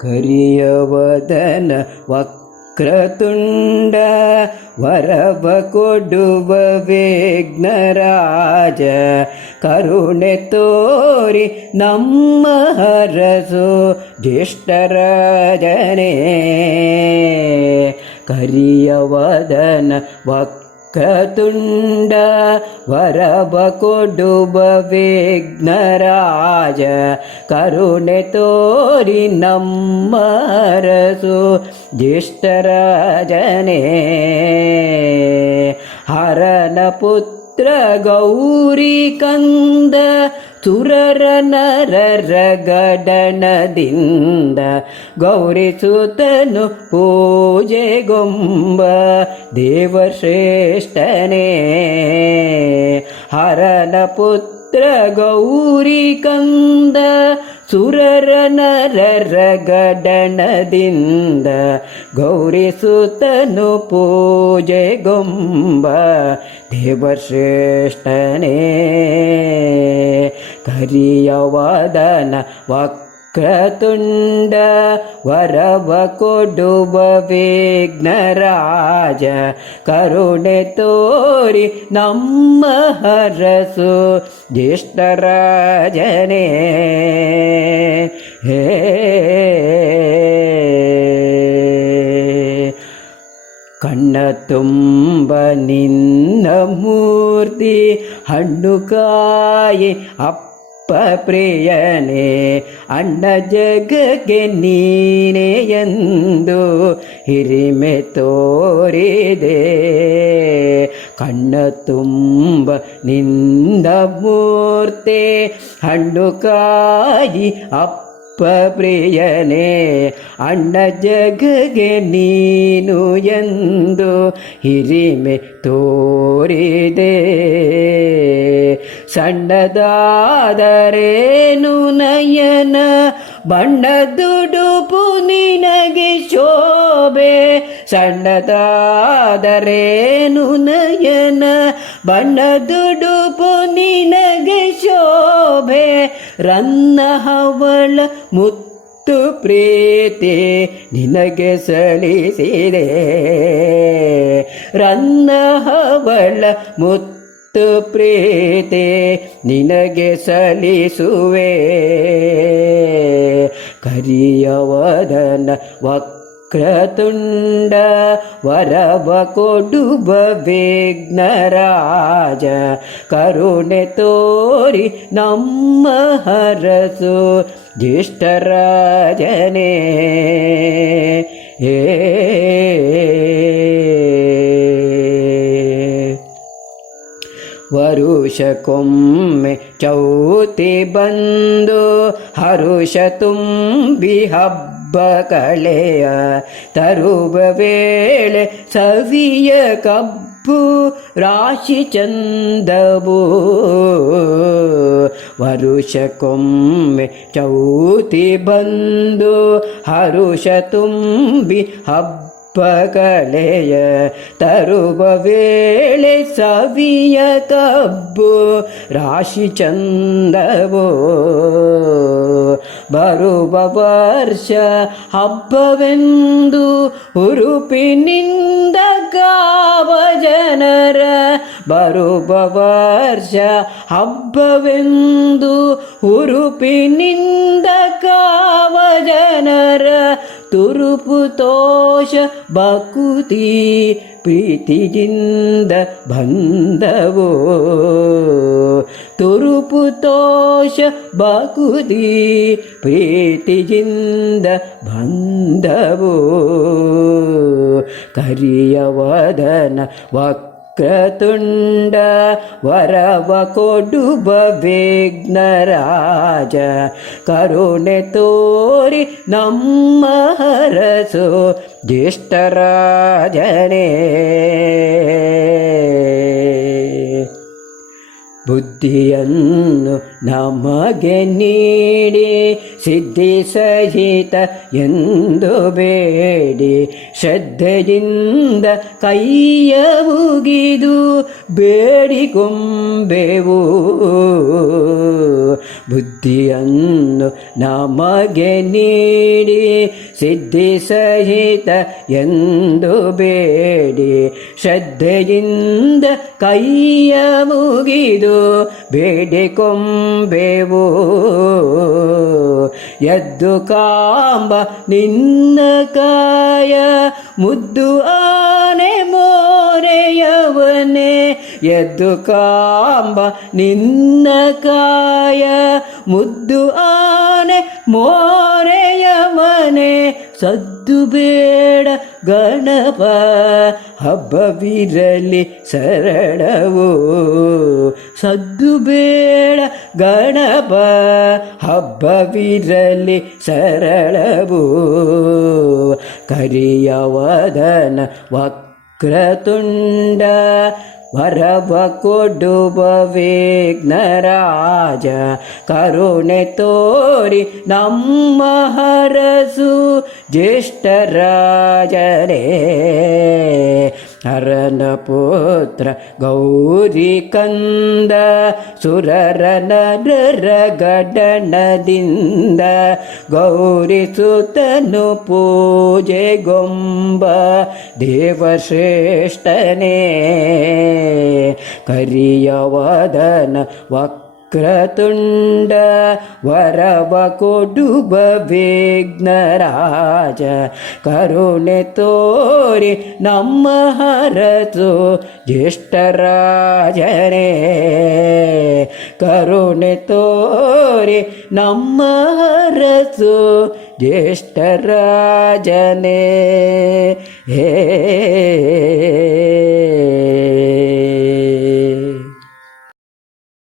ಕರಿಯವದನ ವಕ್ರತುಂಡ ವರವ ಕೊಡುವ ವಿಘ್ನರಾಜ ಕರುಣೆ ತೋರಿ ನಮ್ಮ ಹರಸು ಜ್ಯೇಷ್ಠರಾಜನೇ. ಕರಿಯವದನ ವಕ್ರತುಂಡ ವರಬ ಕೊಡುಬ ವಿಘ್ನರಾಜ ಕರುಣೆ ತೋರಿ ನಮ್ಮ ಹರಸು ಜ್ಯೇಷ್ಠರಾಜನೇ ಹರನ ಪುತ್ರ ಗೌರಿ ಕಂದ ತುರರ ನರರ ಗಡಣದಿಂದ ಗೌರಿಸುತನು ಪೂಜೆಗೊಂಬ ದೇವಶ್ರೇಷ್ಠನೇ. ಹರನ ಪುತ್ರ ಗೌರಿ ಕಂದ ಸುರರ ನರರ ಗಡಣದಿಂದ ಗೌರಿಸುತನು ಪೂಜೆಗೊಂಬ ದೇವಶ್ರೇಷ್ಠನೇ ಕರಿಯವದನ ವಕ್ರತುಂಡ ವರವ ಕೊಡುವ ವಿಘ್ನರಾಜ, ಕರುಣೆ ತೋರಿ ನಮ್ಮ ಹರಸು ಜ್ಯೇಷ್ಠರಾಜನೇ ಹೇ ಕಣ್ಣ ತುಂಬ ನಿನ್ನ ಮೂರ್ತಿ, ಹಣ್ಣು ಕಾಯಿ ಅಪ್ಪ ಪ್ರಿಯನೇ ಅಣ್ಣ ಜಗಗೆ ನೀನೇ ಎಂದು ಹಿರಿಮೆ ತೋರಿದೆ ಕಣ್ಣ ತುಂಬ ನಿಂದ ಮೂರ್ತಿ ಹಣ್ಣು ಕಾಯಿ ಅಪ್ಪ ಪ್ರಿಯನೇ ಅಣ್ಣ ಜಗಗೆ ನೀನು ಎಂದು ಹಿರಿಮೆ ತೋರಿದೆ ಸಣ್ಣದಾದರೇನು ನಯನ ಬಣ್ಣದುಡುಪು ನಿನಗೆ ಶೋಭೆ ಸಣ್ಣದಾದರೇನು ನಯನ ಬಣ್ಣದುಡುಪು ನಿನಗೆ ಶೋಭೆ ರನ್ನ ಹವಳ ಮುತ್ತು ಪ್ರೀತಿ ನಿನಗೆ ಸಲ್ಲಿಸಿದೆ. ರನ್ನ ಹವಳ ಮುತ್ತು ಪ್ರೀತಿ ನಿನಗೆ ಸಲ್ಲಿಸುವೆ. ಕರಿಯವದನ ವಕ್ರತುಂಡ ವರವ ಕೊಡುವ ವಿಘ್ನರಾಜ. ಕರುಣೆ ತೋರಿ ನಮ್ಮ ಹರಸು ಜ್ಯೇಷ್ಠರಾಜನೇ ಏ ವರುಷಕ್ಕೊಮ್ಮೆ ಚೌತಿ ಬಂದು ಹರುಷ ತುಂಬಿ ಹಬ್ಬ ಕಳೆಯ ತರುವ ವೇಳೆ ಸವಿಯ ಕಬ್ಬು ರಾಶಿ ಚಂದವು. ವರುಷಕ್ಕೊಮ್ಮೆ ಚೌತಿ ಬಂದು ಹರುಷ ತುಂಬಿ ಹಬ್ಬ ಕಳೆಯ ತರುವ ವೇಳೆ ಸವಿಯ ಕಬ್ಬು ರಾಶಿ ಚಂದವೋ ಬರುವ ವರ್ಷ ಹಬ್ಬವೆಂದು ಹುರುಪಿನಿಂದ ಗಾವ ಜನರ ಬರುವ ವರ್ಷ ಹಬ್ಬವೆಂದು ಹುರುಪಿನಿಂದ ಕಾವ ಜನರ ತುರುಪು ತೋಷ ಬಕುತಿ ಪ್ರೀತಿಯಿಂದ ಬಂದವೋ? ತುರುಪು ತೋಷ ಬಾಕುದಿ ಪ್ರೀತಿಯಿಂದ ಬಂದವೋ? ಕರಿಯವದನ ವಕ್ ಕ್ರತುಂಡ ವರವ ಕೊಡುಬ ವಿಘ್ನರಾಜ. ಕರುಣೆ ತೋರಿ ನಮ್ಮ ಹರಸು ಜ್ಯೇಷ್ಠರಾಜನೇ ಬುದ್ಧಿಯನ್ನು ನಮಗೆ ನೀಡಿ, ಸಿದ್ಧಿ ಸಹಿತ ಎಂದು ಬೇಡಿ. ಶ್ರದ್ಧೆಯಿಂದ ಕೈಯ ಮುಗಿದು ಬೇಡಿಕೊಂಬೆವು. ಬುದ್ಧಿಯನ್ನು ನಮಗೆ ನೀಡಿ, ಸಿದ್ಧಿ ಸಹಿತ ಎಂದು ಬೇಡಿ. ಶ್ರದ್ಧೆಯಿಂದ ಕೈಯ ಮುಗಿದು ಬೇಡಿಕೊಂಬೆವು ಎದ್ದು ಕಾಂಬ ನಿನ್ನ ಕಾಯ ಮುದ್ದು ಆನೆ ಮೋರೆಯವನೇ ಎದ್ದು ಕಾಂಬ ನಿನ್ನ ಕಾಯ, ಮುದ್ದು ಆನೆ ಮೋರೆಯವನೇ, ಸದ್ದು ಬೇಡ ಗಣಪ, ಹಬ್ಬವಿರಲಿ ಸರಳವು ಸದ್ದು ಬೇಡ ಗಣಪ, ಹಬ್ಬವಿರಲಿ ಸರಳವು ಕರಿಯವದನ ವಕ್ರತುಂಡ ವರವ ಕೊಡುವ ವಿಘ್ನರಾಜ ಕರುಣೆ ತೋರಿ ನಮ್ಮ ಹರಸು ಜ್ಯೇಷ್ಠರಾಜರೇ ಹರನ ಪುತ್ರ ಗೌರಿ ಕಂದ ಸುರರ ನರರ ಗಡಣದಿಂದ ಗೌರಿ ಸುತನು ಪೂಜೆಗೊಂಬ ದೇವಶ್ರೇಷ್ಠನೇ ಕರಿಯವದನ ವಕ್ರತುಂಡ ವರವ ಕೊಡುವ ವಿಘ್ನರಾಜ. ಕರುಣೆ ತೋರಿ ನಮ್ಮ ಹರಸು ಜ್ಯೇಷ್ಠರಾಜನೇ ಕರುಣೆ ತೋರಿ ನಮ್ಮ ಹರಸು ಜ್ಯೇಷ್ಠರಾಜನೇ. ಹೇ